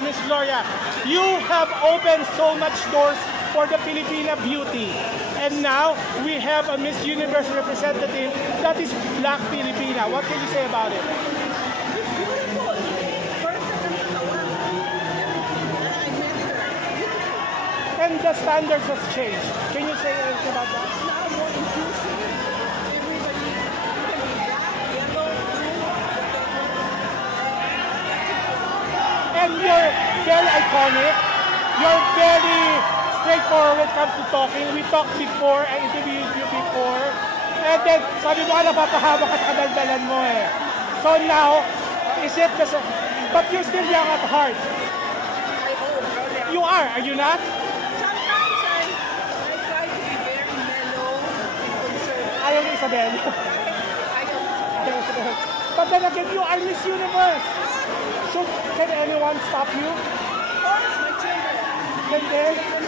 Miss Gloria, you have opened so much doors for the Filipina beauty. And now, we have a Miss Universe representative that is Black Filipina. What can you say about it? It's beautiful. Perfect ang katawan. I met her. Beautiful. And the standards has changed. Can you say anything about that? It's now more inclusive. Everybody can be black, yellow, blue, whatever. And you're very iconic. You're very straightforward when it comes to talking. We talked before, I interviewed you before. And then, sabi mo, napapahaba ka sa kadaldalan mo eh. So now, is it the same? But you're still young at heart. I hope. You are you not? Sometimes I try to be very mellow and conservative. Ayaw ni Isabel. I don't. But then again, you are Miss Universe. So, can anyone stop you? Of course, my children. Can they?